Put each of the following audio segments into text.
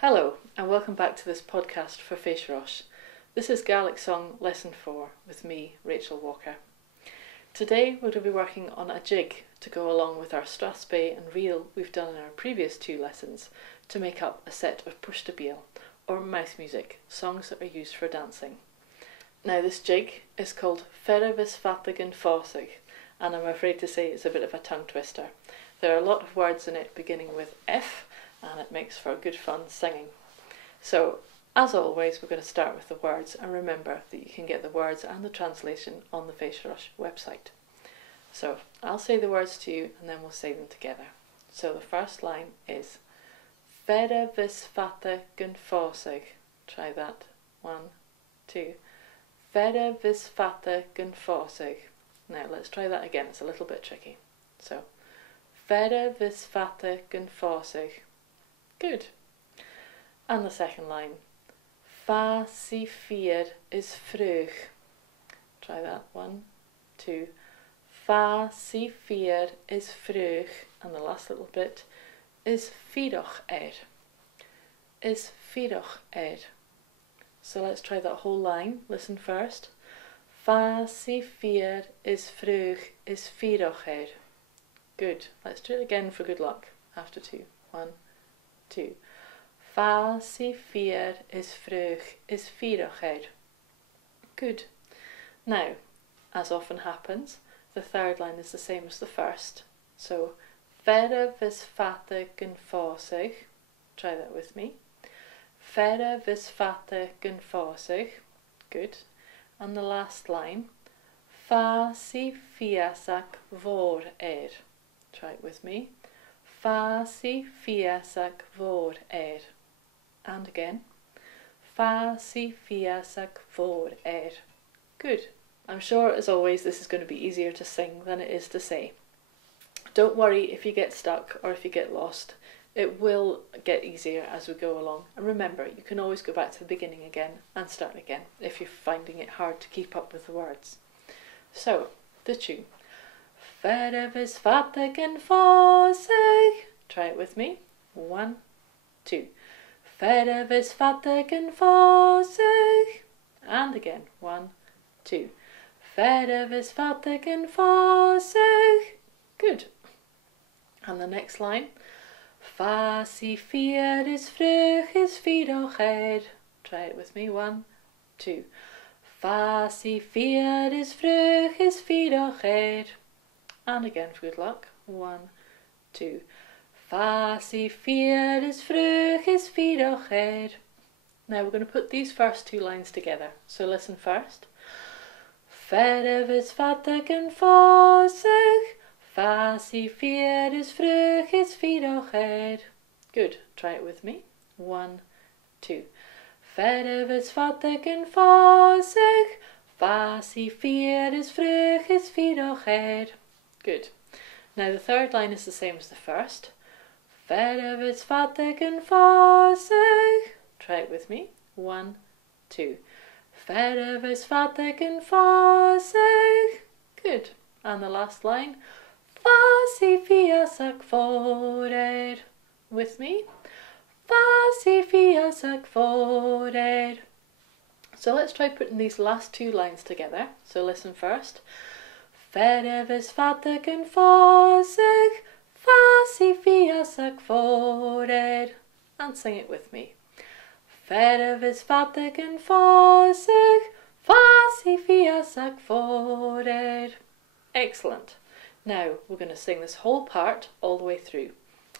Hello and welcome back to this podcast for Fèis. This is Gaelic Song Lesson 4 with me, Rachel Walker. Today we're going to be working on a jig to go along with our strathspey and reel we've done in our previous two lessons to make up a set of push-to-beel or mouth music, songs that are used for dancing. Now this jig is called Fèis Fèis, and I'm afraid to say it's a bit of a tongue twister. There are a lot of words in it beginning with F, and it makes for good fun singing. So, as always, we're going to start with the words, and remember that you can get the words and the translation on the Fèis website. So, I'll say the words to you, and then we'll say them together. So, the first line is Fèis Fèis. Try that. 1, 2. Fèis Fèis. Now, let's try that again. It's a little bit tricky. So, Fèis Fèis. Good. And the second line. Fèis is vroeg. Try that. 1, 2. Fèis is vroeg. And the last little bit is fíoch Is fíoch So let's try that whole line. Listen first. Fèis is vroeg is fíoch Good. Let's do it again for good luck. After 2. 1, 2. Fèis is vroeg is fíoch Good. Now, as often happens, the third line is the same as the first. So, Fèis Fèis. Try that with me. Fèis Fèis. Good. And the last line. Fèis vor. Try it with me. Fèis vor. And again. Fèis vor. Good. I'm sure, as always, this is going to be easier to sing than it is to say. Don't worry if you get stuck or if you get lost. It will get easier as we go along. And remember, you can always go back to the beginning again and start again if you're finding it hard to keep up with the words. So, the tune. Fèis Fèis. Try it with me. 1, 2. Fèis Fèis. And again. 1, 2. Fèis Fèis. Good. And the next line. Fèis is vroeg is fíoch Try it with me. 1, 2. Fèis is vroeg is fíoch And again for good luck. 1, 2. Fèis is vroeg is fíoch Now we're going to put these first two lines together. So listen first. Fèis Fèis. Fèis is vroeg is fíoch Good. Try it with me. 1, 2. Fèis Fèis. Fèis is vroeg is fíoch Good. Now the third line is the same as the first. Fèis Fèis. Try it with me. 1, 2. Fèis Fèis. Good. And the last line. Fèis vor. With me. Fèis vor. So let's try putting these last two lines together. So listen first. Fèis Fèis. Fèis vor. And sing it with me. Fèis Fèis. Fèis vor. Excellent. Now we're going to sing this whole part all the way through.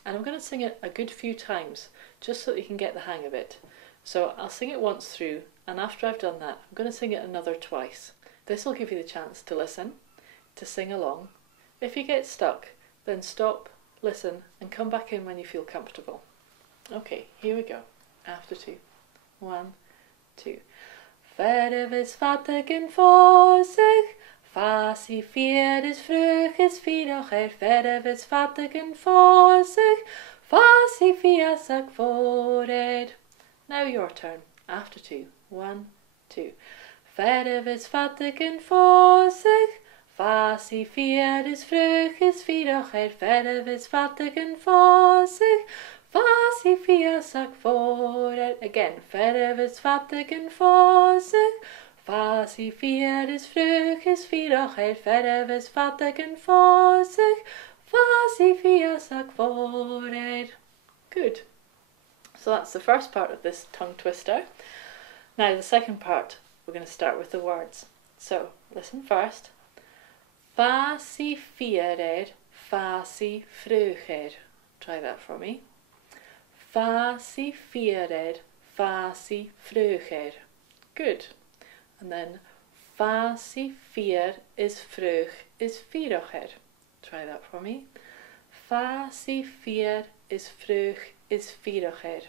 And I'm going to sing it a good few times just so that you can get the hang of it. So I'll sing it once through, and after I've done that, I'm going to sing it another twice. This will give you the chance to listen, to sing along. If you get stuck, then stop, listen, and come back in when you feel comfortable. Okay, here we go. After 2. 1, 2. Fèis Fèis. Fèis is vroeg is fíoch Fèis Fèis. Fèis vor. Now your turn. After 2. 1, 2. Fèis Fèis. Fèis is vroeg is fíoch Fèis Fèis. Fas I fias ag fór. Again, ferf is fattig and fósig. Fas I fier is frug is fyrach ferf is fattig and fósig. Fas I fias ag fór. Good. So that's the first part of this tongue twister. Now the second part, we're going to start with the words. So listen first. Fas I fier, fas I frug. Try that for me. Fas I fier, fas I frug. Good. And then fas I fier is frug is fyrach. Try that for me. Fas I fier is frug is fyrach.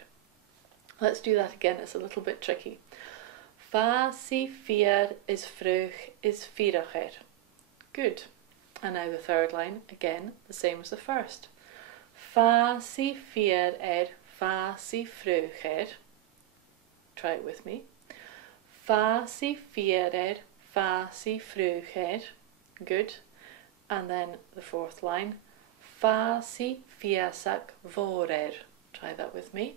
Let's do that again, it's a little bit tricky. Fas I fier is frug is fyrach. Good. And now the third line, again, the same as the first. Fas I fier fas I frug. Try it with me. Fas I fier fas I frug. Good. And then the fourth line. Fas I fias ag fór. Try that with me.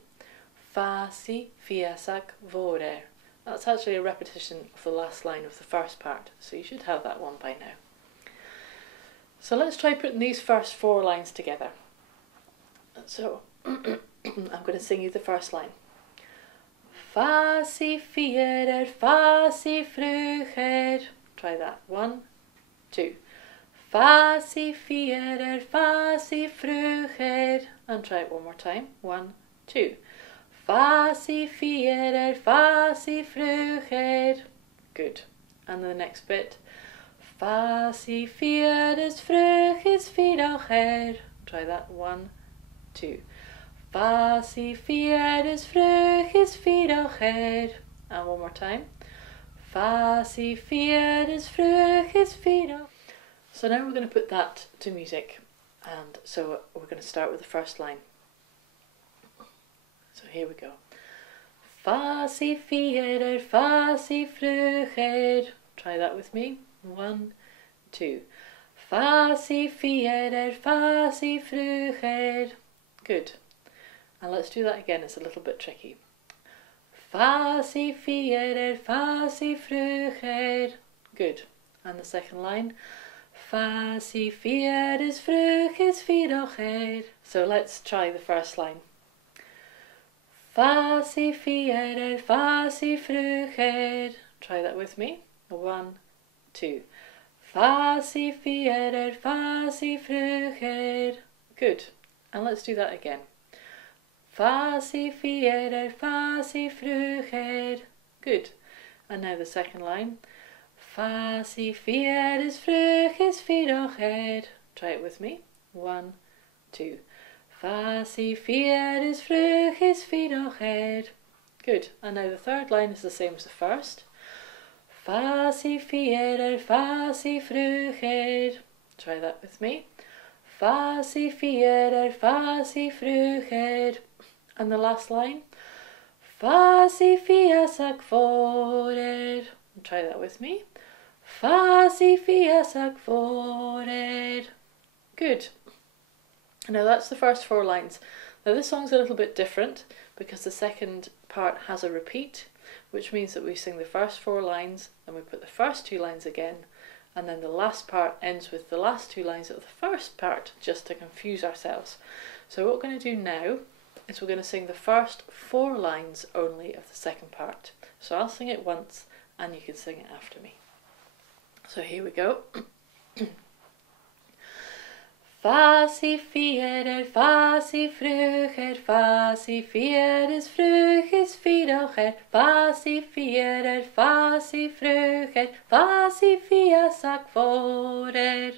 Fas I fias ag fór. That's actually a repetition of the last line of the first part, so you should have that one by now. So let's try putting these first four lines together. So, I'm going to sing you the first line. Fas I fier fas I frug. Try that. 1, 2. Fas I fier fas I frug. And try it one more time. 1, 2. Fas I fier fas I frug. Good. And the next bit. Fas I fier is frug is fyrach. Try that. 1, 2. Fas I fier is frug is fyrach. And one more time. Fas I fier is frug is fyrach. So now we're going to put that to music. And so we're going to start with the first line. So here we go. Fas I fier fas I frug. Try that with me. 1, 2. Fas I fier fas I frug. Good. And let's do that again, it's a little bit tricky. Fas I fier fas I frug. Good. And the second line. Fas I fier is frug is fyrach. So let's try the first line. Fas I fier fas I frug. Try that with me. 1, 2. Fas I fier fas I frug. Good. And let's do that again. Fas I fier fas I frug. Good. And now the second line. Fas I fier is frug is fyrach. Try it with me. 1, 2. Fas I fier is frug is fyrach. Good. And now the third line is the same as the first. Fas I fier fas I frug. Try that with me. Fas I fier fas I frug. And the last line. Fas I fias ag fór. Try that with me. Fas I fias ag fór. Good. Now that's the first four lines. Now this song's a little bit different because the second part has a repeat, which means that we sing the first four lines and we put the first two lines again, and then the last part ends with the last two lines of the first part, just to confuse ourselves. So what we're going to do now is we're going to sing the first four lines only of the second part. So I'll sing it once and you can sing it after me. So here we go. Fas I fier fas I frug fas I fier is frug is fyrach. Fas I fier fas I frug fas I fias ag fór.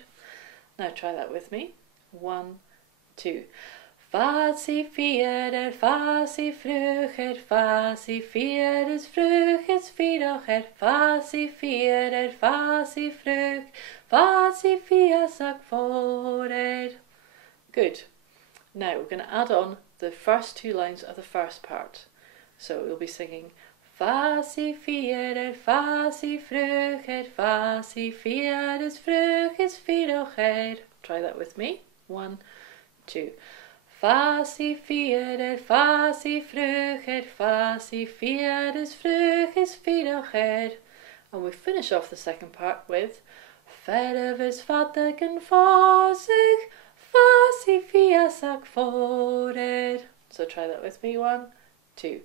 Now try that with me. 1, 2. Fas I fier fas I frug fas I fier is frug is fyrach. Fas I fier fas I frug fas I fias ag fór. Good. Now we're going to add on the first two lines of the first part. So we'll be singing Fas I fier fas I frug fas I fier is frug is fyrach. Try that with me. 1, 2. Fas I fieder, fas I frucher, fas I fiedes fruches fidocher. And we finish off the second part with Fèis fattig and fosig, fas I fiasak forer. So try that with me, 1, 2.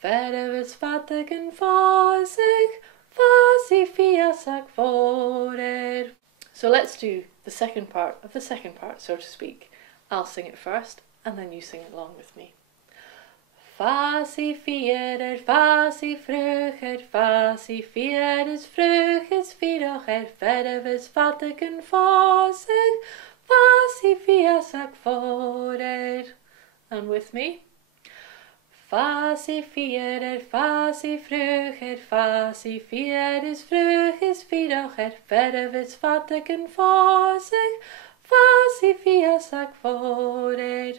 Fèis fattig and fosig, fas I fiasak forer. So let's do the second part of the second part, so to speak. I'll sing it first, and then you sing it along with me. Fas I fieder, fas I frucher, fas I fiedes fruches fidocher, Fèis fattig and fosig, fas I fiasak forer. And with me. Fas I fieder, fas I frucher, fas I fiedes fruches fidocher, Fèis fattig and fosig, fas I fiasak forer.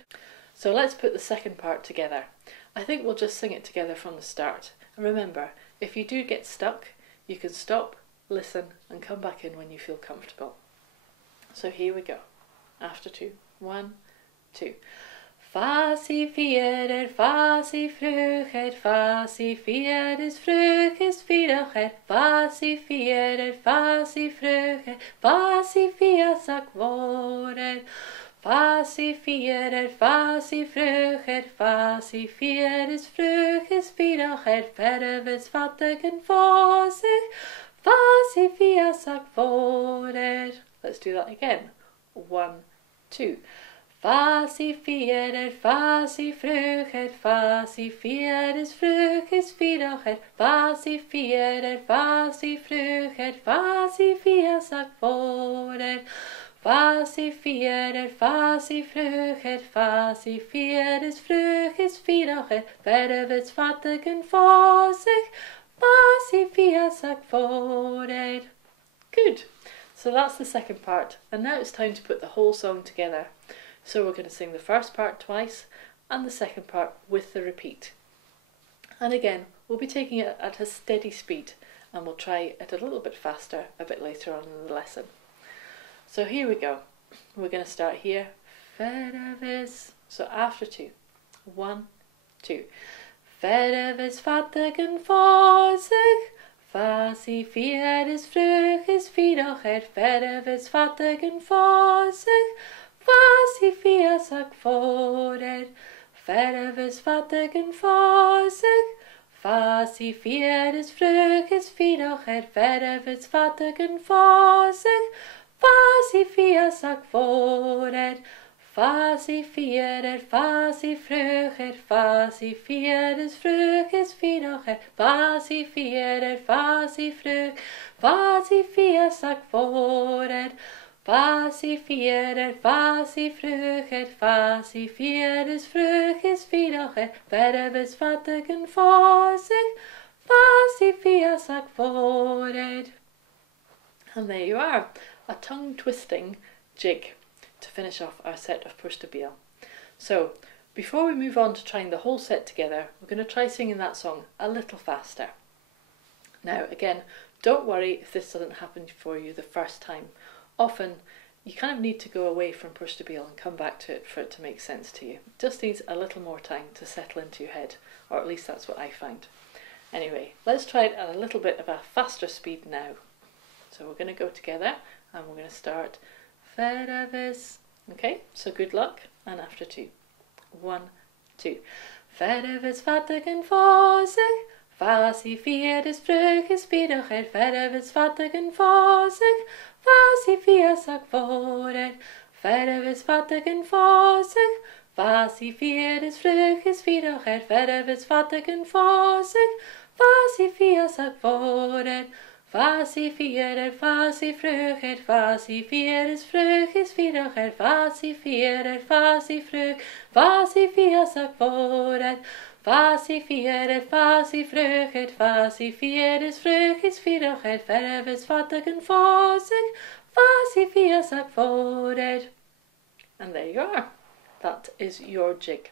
So let's put the second part together. I think we'll just sing it together from the start. And remember, if you do get stuck, you can stop, listen, and come back in when you feel comfortable. So here we go. After 2. 1, 2. Fas I fieder, fas I frucher, fas I fiedes fruches fidocher, fas I fieder, fas I frucher, fas I fiasak forer. Fas I fieder, fas I frucher, fas I fiedes fruches fidocher, Fèis fattig and fosig, fas I fiasak forer. Let's do that again. 1, 2. Fas I fieder, fas I frucher, fas I fiedes fruches fidocher, fas I fieder, fas I frucher, fas I fiasak forer. Fas I fieder, fas I frucher, fas I fiedes fruches fidocher, Fèis fattig and fosig, fas I fiasak forer. Good. So that's the second part, and now it's time to put the whole song together. So we're going to sing the first part twice and the second part with the repeat. And again, we'll be taking it at a steady speed, and we'll try it a little bit faster a bit later on in the lesson. So here we go. We're going to start here. Fèis. So after 2. 1, 2. Fèis fattig and fosig, fas I fiedes fruches fidocher, Fèis fattig and fosig, fas I fiasak forer. Fèis fattig and fosig, fas I fiedes fruches fidocher, Fèis fattig and fosig, fas I fiasak forer. Fas I fieder, fas I frucher, fas I fiedes fruches fidocher, fas I fieder, fas I fruch, fas I fiasak forer. Fas I fieder, fas I frucher, fas I fiedes fruches fidocher, Fèis fattig and fosig, fas I fiasak forer. And there you are, a tongue-twisting jig to finish off our set of Push to Beal. So, before we move on to trying the whole set together, we're going to try singing that song a little faster. Now, again, don't worry if this doesn't happen for you the first time. Often, you kind of need to go away from Push to Beal and come back to it for it to make sense to you. It just needs a little more time to settle into your head, or at least that's what I find. Anyway, let's try it at a little bit of a faster speed now. So we're going to go together, and we're going to start Fèis. Okay, so good luck, and after 2. 1, 2. Fèis fattig and fosig, fas I fiedes fruches fidocher, Fèis fattig and fosig, fas I fiasak forer. Fèis fattig and fosig, fas I fiedes fruches fidocher, Fèis fattig and fosig, fas I fiasak forer. Fas I fieder, fas I frucher, fas I fiedes fruches fidocher, fas I fieder, fas I fruch, fas I fiasak forer. Fas I fieder, fas I frucher, fas I fiedes fruches fidocher, Fèis fattig and fosig, fas I fiasak forer. And there you are. That is your jig.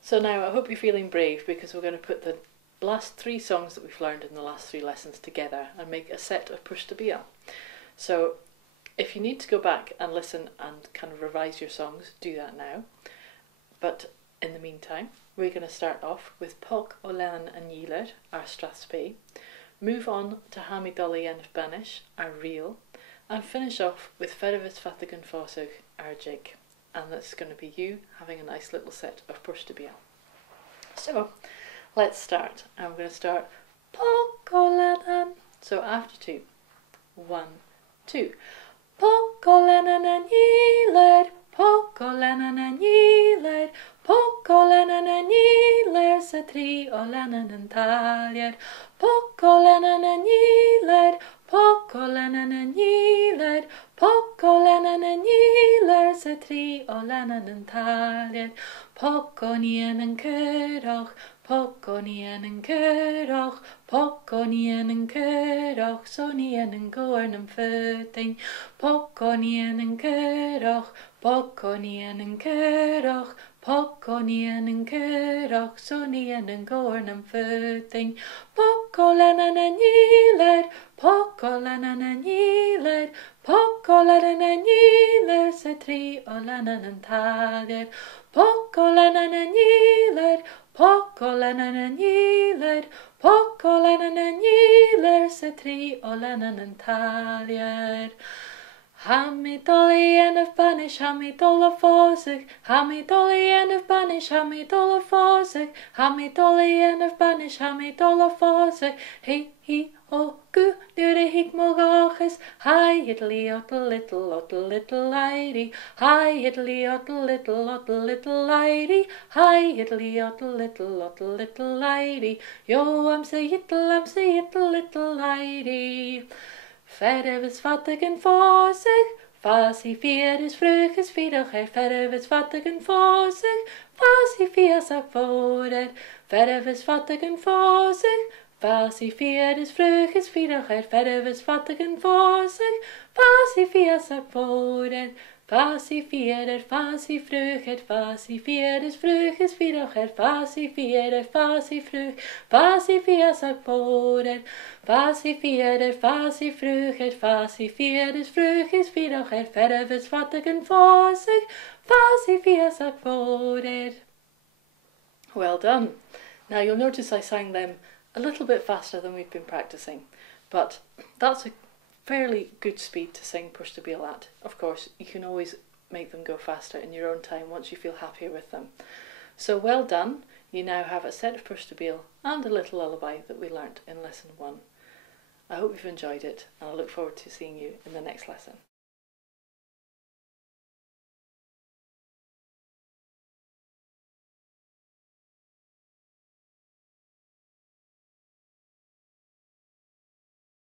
So now I hope you're feeling brave, because we're going to put the last 3 songs that we've learned in the last 3 lessons together and make a set of Push to Beal. So if you need to go back and listen and kind of revise your songs, do that now. But in the meantime, we're going to start off with Poc o Lenan and Yiler, our strathspey, move on to Hami Dolly and Banish, our reel, and finish off with Fervis Fatigan Fosug, our jig. And that's going to be you having a nice little set of push to beal. So let's start. I'm going to start Poc o Lenan. So after 2, 1, 2. Poc o Lenan and Yiler, Poc o Lenan and Yiler, Poc o Lenan and Yiler, se tri o Lenan and Talier, Poc o Lenan and Yiler, Poc o Lenan and Yiler, Poc o Lenan and Yiler, se tri o Lenan and Talier, Poc o Nien and Curroch, Poc o Nien and Curroch, Poc o Nien and Curroch, so Nien and Gorn and Footing, Poc o Nien and Curroch, Poc o Nien and Curroch, Poc o Nien and Curroch, so Nien and Gorn and Footing, Poc o Lenan and Yiler, Poc o Lenan and Yiler, Poc o Lenan and Yiler, se tri o Lenan and Talier, Poc o Lenan and Yiler, Poc o Lenan and Yiler, Poc o Lenan and Yiler, se tri o Lenan and Talier. Hami Dolly and of Banish, Hami Dollar Fosig, Hami Dolly and of Banish, Hami Dollar Fosig, Hami Dolly and of Banish, Hami Dollar Fosig, he o gu nure hig mogachis, hi idly little lady, hi idly little lady, hi idly little lady, yo I'm say little lady. Fervis Fatigan Fosig, Fasi Fieris Fruches Fidocher, Fervis Fatigan Fosig, Fasi Fiasak Forer, Fervis Fatigan Fosig, Fasi Fieris Fruches Fidocher, Fervis Fatigan Fosig, Fasi Fiasak Forer, Fasi Fierer, Fasi Frucher, Fasi Fieris Fruches Fidocher, Fasi Fierer, Fasi Fruch, Fasi Fiasak Forer, Fasi Fierer, Fasi Frucher, Fasi Fieris Fruches Fidocher, Fervis Fatigan Fosig, Fasi Fiasak Forer. Well done. Now you'll notice I sang them a little bit faster than we've been practicing, but that's a fairly good speed to sing push to beal at. Of course, you can always make them go faster in your own time once you feel happier with them. So well done. You now have a set of push to beal and a little lullaby that we learnt in lesson 1. I hope you've enjoyed it, and I look forward to seeing you in the next lesson.